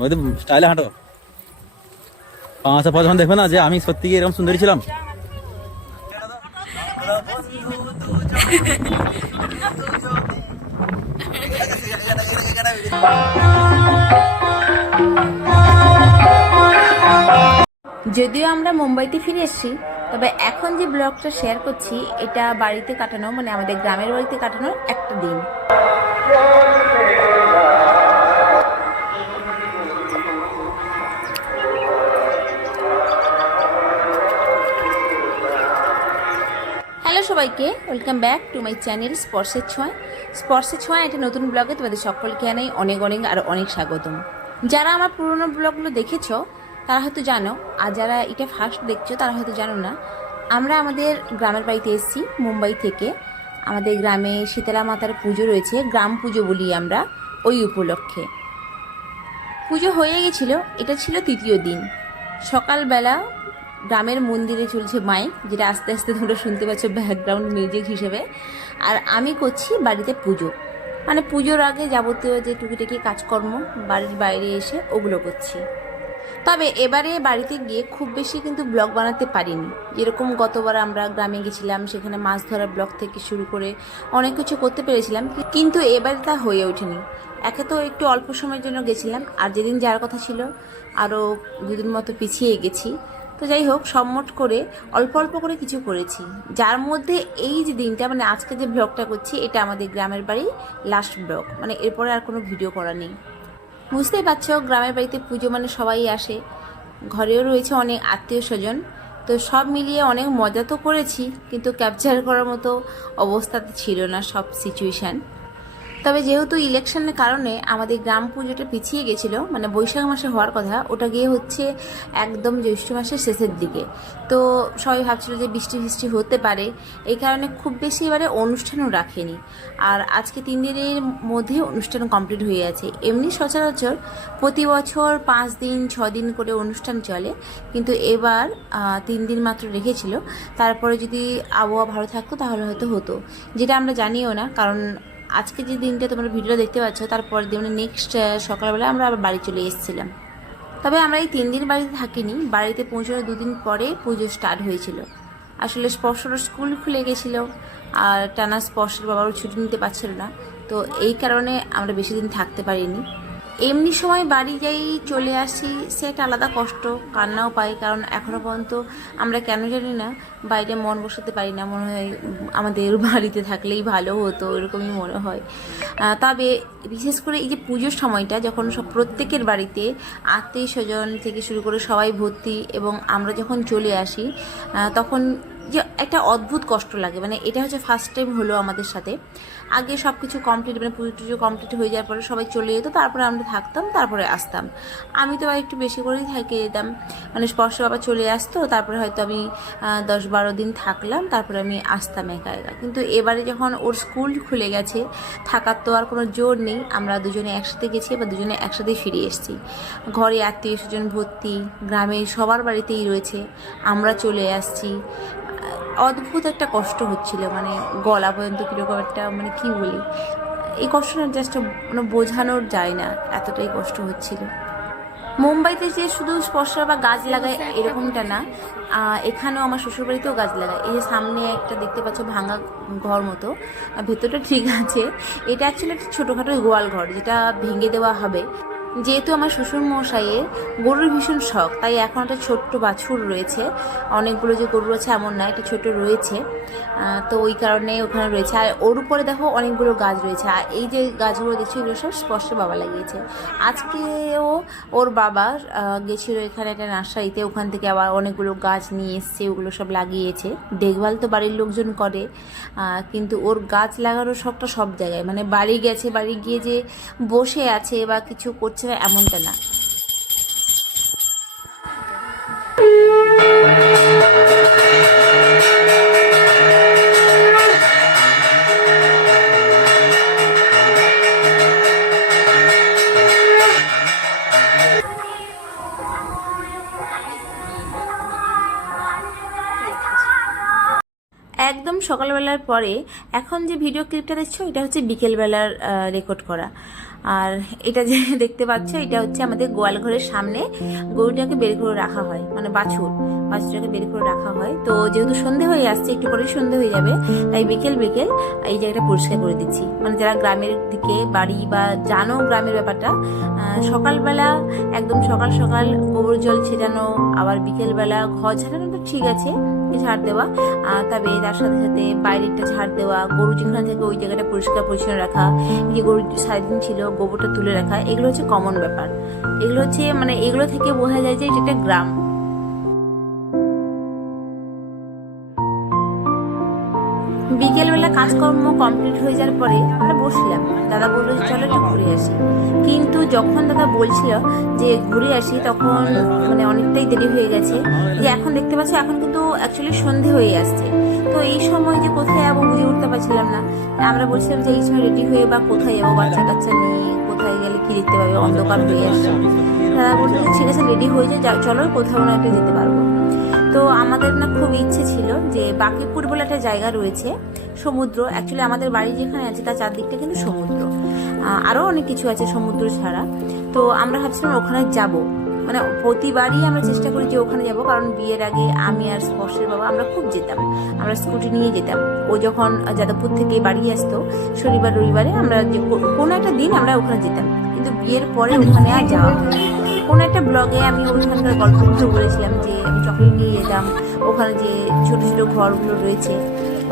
ওই তো স্টাইলে হাঁটো। পাঁচ যখন দেখবে না যে আমি সত্যি এরকম সুন্দরী ছিলাম? যদিও আমরা মুম্বাইতে ফিরে এসেছি, তবে এখন যে ব্লগটা শেয়ার করছি, এটা বাড়িতে কাটানো মানে আমাদের গ্রামের বাড়িতে কাটানোর একটা দিন। সবাইকে welcome back to my channel স্পর্শের ছোঁয়া। স্পর্শের ছোঁয়া একটা নতুন ব্লগে তোমাদের সকলকে জানাই অনেক অনেক আর অনেক স্বাগতম। যারা আমার পুরোনো ব্লগগুলো দেখেছ, তারা হয়তো জানো, আর যারা এটা ফার্স্ট দেখছ, তারা হয়তো জানো না, আমরা আমাদের গ্রামের বাড়িতে এসেছি, মুম্বাই থেকে। আমাদের গ্রামে শীতলা মাতার পুজো রয়েছে, গ্রাম পুজো বলি আমরা ওই উপলক্ষে। পুজো হয়ে গেছিল, এটা ছিল তৃতীয় দিন। সকালবেলা গ্রামের মন্দিরে চলছে মাইক যেটা আস্তে আস্তে তোমরা শুনতে পাচ্ছ ব্যাকগ্রাউন্ড মিউজিক হিসেবে। আর আমি করছি বাড়িতে পুজো। মানে পুজোর আগে যাবতীয় যে টুকিটাকি কাজকর্ম, বাড়ির বাইরে এসে ওগুলো করছি। তবে এবারে বাড়িতে গিয়ে খুব বেশি কিন্তু ব্লগ বানাতে পারিনি। যেরকম গতবার আমরা গ্রামে গেছিলাম, সেখানে মাছ ধরার ব্লগ থেকে শুরু করে অনেক কিছু করতে পেরেছিলাম, কিন্তু এবারে তা হয়ে ওঠেনি। একে তো একটু অল্প সময়ের জন্য গেছিলাম, আর যেদিন যাওয়ার কথা ছিল আরও দুদিন মতো পিছিয়ে গেছি। তো যাই হোক, সম্মট করে অল্প অল্প করে কিছু করেছি। যার মধ্যে এই যে দিনটা মানে আজকে যে ব্লগটা করছি, এটা আমাদের গ্রামের বাড়ি লাস্ট ব্লগ। মানে এরপরে আর কোনো ভিডিও করা নেই। বুঝতেই পারছ, গ্রামের বাড়িতে পুজো মানে সবাই আসে। ঘরেও রয়েছে অনেক আত্মীয় স্বজন। তো সব মিলিয়ে অনেক মজা তো করেছি, কিন্তু ক্যাপচার করার মতো অবস্থাতে ছিল না সব সিচুয়েশান তবে যেহেতু ইলেকশনের কারণে আমাদের গ্রাম পুজোটা পিছিয়ে গেছিল মানে বৈশাখ মাসে হওয়ার কথা, ওটা গিয়ে হচ্ছে একদম জ্যৈষ্ঠ মাসের শেষের দিকে। তো সবাই ভাবছিল যে বৃষ্টি ফিষ্টি হতে পারে, এই কারণে খুব বেশি এবারে অনুষ্ঠানও রাখেনি। আর আজকে তিন দিনের মধ্যে অনুষ্ঠান কমপ্লিট হয়ে আছে। এমনি সচরাচর প্রতি বছর পাঁচ দিন, ছ দিন করে অনুষ্ঠান চলে, কিন্তু এবার তিন দিন মাত্র রেখেছিল। তারপরে যদি আবহাওয়া ভালো থাকতো তাহলে হয়তো হতো, যেটা আমরা জানিও না, কারণ আজকে যে দিনটা তোমরা ভিডিও দেখতে পাচ্ছ তারপর দিন মানে নেক্সট সকালবেলা আমরা আবার বাড়ি চলে এসেছিলাম। তবে আমরা এই তিন দিন বাড়িতে থাকিনি, বাড়িতে পৌঁছানোর দুদিন পরে পুজো স্টার্ট হয়েছিল। আসলে স্পর্শর স্কুল খুলে গেছিল, আর টানা স্পর্শের বাবারও ছুটি নিতে পারছিল না। তো এই কারণে আমরা বেশি দিন থাকতে পারিনি। এমনি সময় বাড়ি যাই, চলে আসি, সে একটা আলাদা কষ্ট, কান্নাও পাই, কারণ এখনও পর্যন্ত আমরা কেন জানি না, বাইরে মন বসাতে পারি না, মনে হয় আমাদের বাড়িতে থাকলেই ভালো হতো, এরকমই মনে হয়। তবে বিশেষ করে এই যে পুজোর সময়টা, যখন সব প্রত্যেকের বাড়িতে আত্মীয় স্বজন থেকে শুরু করে সবাই ভর্তি এবং আমরা যখন চলে আসি তখন যে একটা অদ্ভুত কষ্ট লাগে মানে এটা হচ্ছে ফার্স্ট টাইম হলো আমাদের সাথে। আগে সব কিছু কমপ্লিট মানে পুজো টুজো কমপ্লিট হয়ে যাওয়ার পরে সবাই চলে যেত, তারপরে আমরা থাকতাম, তারপরে আসতাম। আমি তো একটু বেশি করেই থেকে যেতাম মানে স্পর্শ বাবা চলে আসতো, তারপরে হয়তো আমি দশ বারো দিন থাকলাম, তারপরে আমি আসতাম একা একা। কিন্তু এবারে যখন ওর স্কুল খুলে গেছে, থাকার তো আর কোনো জোর নেই, আমরা দুজনে একসাথে গেছি বা দুজনে একসাথেই ফিরে এসেছি। ঘরে আত্মীয় স্বজন ভর্তি, গ্রামে সবার বাড়িতেই রয়েছে, আমরা চলে আসছি। অদ্ভুত একটা কষ্ট হচ্ছিল মানে গলা পর্যন্ত কীরকম একটা মানে কি বলি, এই কষ্টটা জাস্ট মানে বোঝানোর যায় না, এতটাই কষ্ট হচ্ছিল। মুম্বাইতে যে শুধু স্পর্শ বা গাছ লাগায় এরকমটা না এখানেও আমার শ্বশুরবাড়িতেও গাছ লাগায়। এই যে সামনে একটা দেখতে পাচ্ছ ভাঙা ঘর মতো ভেতরটা ঠিক আছে। এটা অ্যাকচুয়ালি একটা ছোটোখাটো গোয়াল ঘর, যেটা ভেঙে দেওয়া হবে। যেহেতু আমার শ্বশুর মশাইয়ের গরুর ভীষণ শখ, তাই এখন একটা ছোট্ট বাছুর রয়েছে। অনেকগুলো যে গরু আছে, এমন না এটা ছোট রয়েছে। তো ওই কারণে ওখানে রয়েছে। আর ওর উপরে দেখো অনেকগুলো গাছ রয়েছে। আর এই যে গাছগুলো দেখছি, এগুলো সব স্পষ্ট বাবা লাগিয়েছে। আজকেও ওর বাবা গেছিল এখানে একটা নার্সারিতে। ওখান থেকে আবার অনেকগুলো গাছ নিয়ে এসছে, ওগুলো সব লাগিয়েছে। দেখভাল তো বাড়ির লোকজন করে কিন্তু ওর গাছ লাগানোর শখটা সব জায়গায়। মানে বাড়ি গেছে, বাড়ি গিয়ে যে বসে আছে বা কিছু করছে না এমনটা না। সকালবেলার পরে এখন যে ভিডিও ক্লিপটা দেখছ, এটা হচ্ছে বিকেলবেলার রেকর্ড করা। আর এটা যে দেখতে পাচ্ছ, এটা হচ্ছে আমাদের গোয়াল ঘরের সামনে গরুটাকে বের করে রাখা হয়। মানে বাছুর, বাছুরটাকে বের করে রাখা হয়। তো যেহেতু সন্ধে হয়ে আসছে, একটু পরে সন্ধে হয়ে যাবে, তাই বিকেল বিকেল এই জায়গাটা পরিষ্কার করে দিচ্ছি। মানে যারা গ্রামের দিকে, বাড়ি বা জানো গ্রামের ব্যাপারটা সকালবেলা একদম সকাল সকাল গোবর জল ছেটানো, আবার বিকেলবেলা ঘর ঝাড়ানো তো ঠিক আছে। ঝাড় দেওয়া। তবে তার সাথে সাথে বাইরেরটা ঝাড় দেওয়া, গরু যেখানে থেকে ওই জায়গাটা পরিষ্কার পরিচ্ছন্ন রাখা যে গরু সারাদিন ছিল, গোবরটা তুলে রাখা, এগুলো হচ্ছে কমন ব্যাপার। এগুলো হচ্ছে মানে এগুলো থেকে বোঝা যায় যে এটা একটা গ্রাম। বিকেলবেলা কাজকর্ম কমপ্লিট হয়ে যাওয়ার পরে আমরা বসলাম। দাদা বলল চলো একটু ঘুরে আসি। কিন্তু যখন দাদা বলছিল যে, ঘুরে আসি, তখন মানে অনেকটাই দেরি হয়ে গেছে। যে, এখন দেখতে পাচ্ছি, এখন কিন্তু অ্যাকচুয়ালি সন্ধে হয়ে আসছে। তো এই সময় যে কোথায় যাব বুঝে উঠতে পারছিলাম না। আমরা বলছিলাম যে, এই সময় রেডি হয়ে বা কোথায় যাব? বাচ্চা কাচ্চা নিয়ে কোথায় গেলে কি দেখতে পাবে? অন্ধকার হয়ে আসছে। দাদা বলল যে, ঠিক আছে রেডি হয়ে যায় চলো কোথাও না একটা যেতে পারব। তো আমাদের না খুব ইচ্ছে ছিল যে বাকিপুর বলে একটা জায়গা রয়েছে, সমুদ্র। অ্যাকচুয়ালি আমাদের বাড়ি যেখানে আছে তার চারদিকটা কিন্তু সমুদ্র। আরও অনেক কিছু আছে সমুদ্র ছাড়া। তো আমরা ভাবছিলাম ওখানে যাব। মানে প্রতিবারই আমরা চেষ্টা করি যে ওখানে যাব, কারণ বিয়ের আগে আমি আর স্পর্শের বাবা আমরা খুব যেতাম। আমরা স্কুটি নিয়ে যেতাম। ও যখন যাদবপুর থেকে বাড়ি আসতো, শনিবার, রবিবারে আমরা যে কোনো একটা দিন আমরা ওখানে যেতাম। কিন্তু বিয়ের পরে ওখানে আর যাওয়া কোনো একটা ব্লগে আমি ওইখানকার গল্পগুলো বলেছিলাম যে আমি চকলেট নিয়ে যেতাম, ওখানে যে ছোটো ছোটো ঘরগুলো রয়েছে,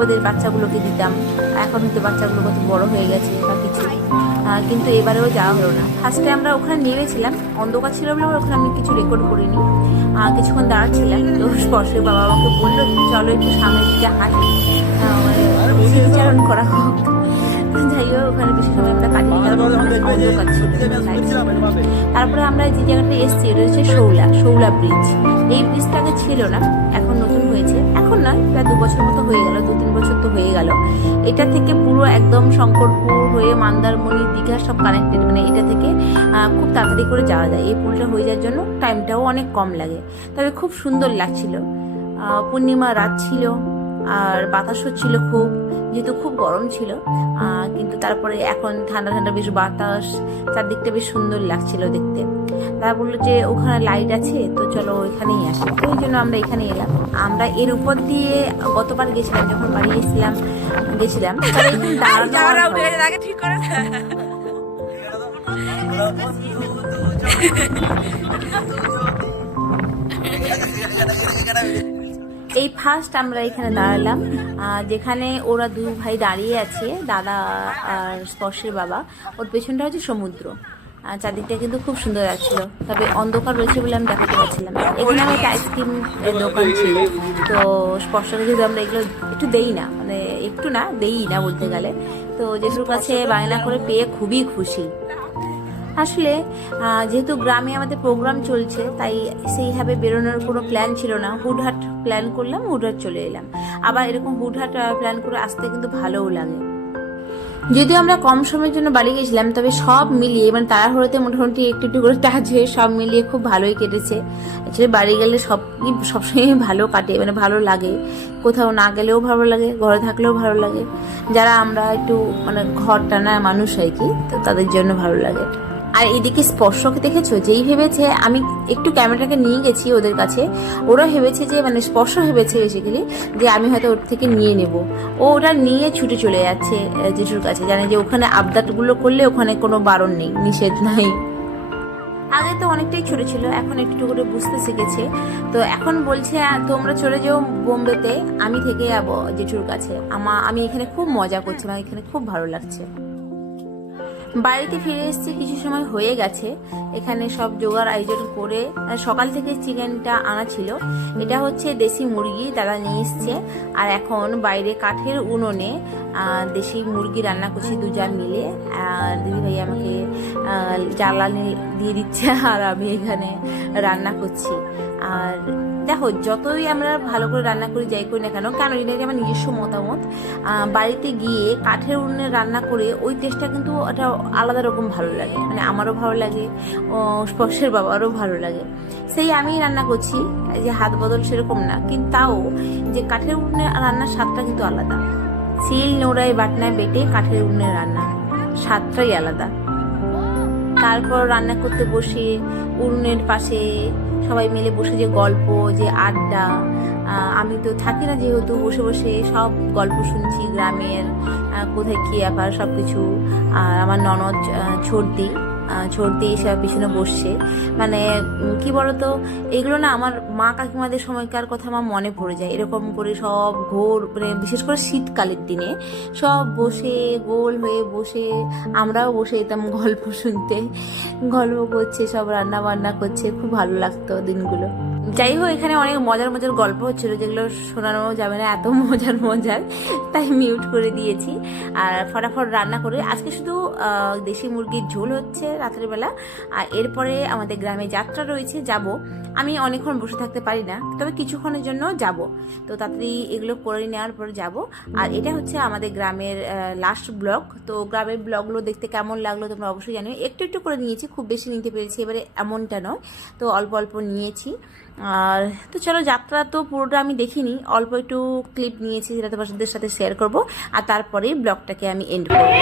ওদের বাচ্চাগুলোকে দিতাম। এখন হয়তো বাচ্চাগুলো কত বড় হয়ে গেছে বা কিছু। কিন্তু এবারেও যাওয়া হলো না। ফার্স্টে আমরা ওখানে নেমেছিলাম, অন্ধকার ছিল বলে ওখানে আমি কিছু রেকর্ড করিনি। কিছুক্ষণ দাঁড়াচ্ছিলাম, তো স্পর্শের বাবা আমাকে বলল, চলো একটু সামনের দিকে হাঁটি। মানে করা হোক। হোক ওখানে বেশি সময় আমরা কাটিয়ে না। তারপরে আমরা যে জায়গাটা এসেছি এটা হচ্ছে শৌলা শৌলা ব্রিজ এই ব্রিজটা আগে ছিল না এখন নতুন হয়েছে। এখন নয় প্রায় দু বছর মতো হয়ে গেল দু তিন বছর তো হয়ে গেল। এটা থেকে পুরো একদম শঙ্করপুর হয়ে মান্দারমণি দীঘা সব কানেক্টেড মানে এটা থেকে খুব তাড়াতাড়ি করে যাওয়া যায়। এই পুলটা হয়ে যাওয়ার জন্য টাইমটাও অনেক কম লাগে। তবে খুব সুন্দর লাগছিল। পূর্ণিমা রাত ছিল আর বাতাসও ছিল খুব। যেহেতু খুব গরম ছিল কিন্তু তারপরে এখন ঠান্ডা ঠান্ডা বেশ বাতাস চারদিকটা বেশ সুন্দর লাগছিল দেখতে তারা বলল যে ওখানে লাইট আছে তো চলো ওইখানেই আসি তো ওই জন্য আমরা এখানে এলাম আমরা এর উপর দিয়ে গতবার গেছিলাম যখন বাড়ি গেছিলাম গেছিলাম আর হয়নি। এই ফার্স্ট আমরা এখানে দাঁড়ালাম যেখানে ওরা দু ভাই দাঁড়িয়ে আছে, দাদা আর স্পর্শের বাবা। ওর পেছনটা হচ্ছে সমুদ্র। চারদিকটা কিন্তু খুব সুন্দর লাগছিল। তবে অন্ধকার রয়েছে বলে আমি দেখাতে পারছিলাম এখানে আমি একটা আইসক্রিম দোকান ছিল। তো স্পর্শকে যদি আমরা এগুলো একটু দেই না মানে একটু না, দেই না বলতে গেলে। তো জেঠুর কাছে বাংলা করে পেয়ে খুবই খুশি। আসলে যেহেতু গ্রামে আমাদের প্রোগ্রাম চলছে, তাই সেইভাবে বেরোনোর কোনো প্ল্যান ছিল না। হুটহাট প্ল্যান করলাম, হুটহাট চলে এলাম। আবার এরকম হুটহাট প্ল্যান করে আসতে কিন্তু ভালোও লাগে। যদিও আমরা কম সময়ের জন্য বাড়ি গেছিলাম, তবে সব মিলিয়ে মানে তাড়াহুড়োতে মোটামুটি একটু একটু করে হয়ে সব মিলিয়ে খুব ভালোই কেটেছে। অ্যাকচুয়ালি বাড়ি গেলে সব, সবসময় ভালো কাটে মানে ভালো লাগে। কোথাও না গেলেও ভালো লাগে, ঘরে থাকলেও ভালো লাগে। যারা আমরা একটু মানে ঘর টানা মানুষ আর কি, তো তাদের জন্য ভালো লাগে। আর এদিকে স্পর্শকে দেখেছ? যেই ভেবেছে, আমি একটু ক্যামেরাটাকে নিয়ে গেছি ওদের কাছে, ওরা ভেবেছে যে মানে স্পর্শ ভেবেছে বেসিক্যালি যে আমি হয়তো ওর থেকে নিয়ে নেব। ও ওটা নিয়ে ছুটে চলে যাচ্ছে জেঠুর কাছে। জানে যে ওখানে আবদারগুলো করলে ওখানে কোনো বারণ নেই, নিষেধ নাই। আগে তো অনেকটাই ছোট ছিল, এখন একটু করে বুঝতে শিখেছে। তো এখন বলছে তোমরা চলে যাও বোম্বেতে আমি থেকে যাব জেঠুর কাছে। আমা, আমি এখানে খুব মজা করছি আমার এখানে খুব ভালো লাগছে। বাড়িতে ফিরে এসেছি, কিছু সময় হয়ে গেছে। এখানে সব জোগাড় আয়োজন করে সকাল থেকে চিকেনটা আনা ছিল। এটা হচ্ছে দেশি মুরগি দাদা নিয়ে এসছে। আর এখন বাইরে কাঠের উনুনে দেশি মুরগি রান্না করছি দুজন মিলে। আর দিদি ভাই আমাকে জ্বালানি দিয়ে দিচ্ছে, আর আমি এখানে রান্না করছি। আর দেখো, যতই আমরা ভালো করে রান্না করি, যাই করি না কেন কেন এটা আমার নিজস্ব মতামত বাড়িতে গিয়ে কাঠের উনুনে রান্না করে ওই টেস্টটা কিন্তু একটা আলাদা রকম ভালো লাগে। মানে আমারও ভালো লাগে স্পর্শের বাবারও ভালো লাগে। সেই আমি রান্না করছি যে হাত বদল সেরকম না, কিন্তু তাও যে কাঠের উনুনে রান্নার স্বাদটা কিন্তু আলাদা। শিল, নোড়ায়, বাটনায় বেটে কাঠের উনুনে রান্না, স্বাদটাই আলাদা। তারপর রান্না করতে বসে উনুনের পাশে সবাই মিলে বসে যে গল্প, যে আড্ডা আমি তো থাকি না যেহেতু, বসে বসে সব গল্প শুনছি, গ্রামের কোথায় কী ব্যাপার সব কিছু আর আমার ননদ ছর্দি ছর্দি এসে পিছনে বসছে। মানে কি বলতো, এগুলো না আমার মা কাকিমাদের সময়কার কথা আমার মনে পড়ে যায়। এরকম করে সব ঘোর মানে বিশেষ করে শীতকালের দিনে সব বসে, গোল হয়ে বসে, আমরাও বসে যেতাম গল্প শুনতে। গল্প করছে, সব রান্না বান্না করছে, খুব ভালো লাগতো দিনগুলো। যাই হোক এখানে অনেক মজার মজার গল্প হচ্ছিল যেগুলো শোনানো যাবে না, এত মজার মজার, তাই মিউট করে দিয়েছি। আর ফটাফট রান্না করে, আজকে শুধু দেশি মুরগির ঝোল হচ্ছে রাতের বেলা, আর এরপরে আমাদের গ্রামে যাত্রা রয়েছে, যাব। আমি অনেকক্ষণ বসে থাকতে পারি না, তবে কিছুক্ষণের জন্য যাব। তো তাড়াতাড়ি এগুলো করে নেওয়ার পর যাব। আর এটা হচ্ছে আমাদের গ্রামের লাস্ট ব্লগ তো গ্রামের ব্লগগুলো দেখতে কেমন লাগল তোমরা অবশ্যই জানিও। একটু একটু করে নিয়েছি, খুব বেশি নিতে পেরেছি, এবারে এমনটা নয়। তো অল্প অল্প নিয়েছি। আর তো চলো, যাত্রা তো পুরোটা আমি দেখিনি। অল্প একটু ক্লিপ নিয়েছি যেটা তোমাদের সাথে শেয়ার করব। আর তারপরে ব্লগটাকে আমি এন্ড করব।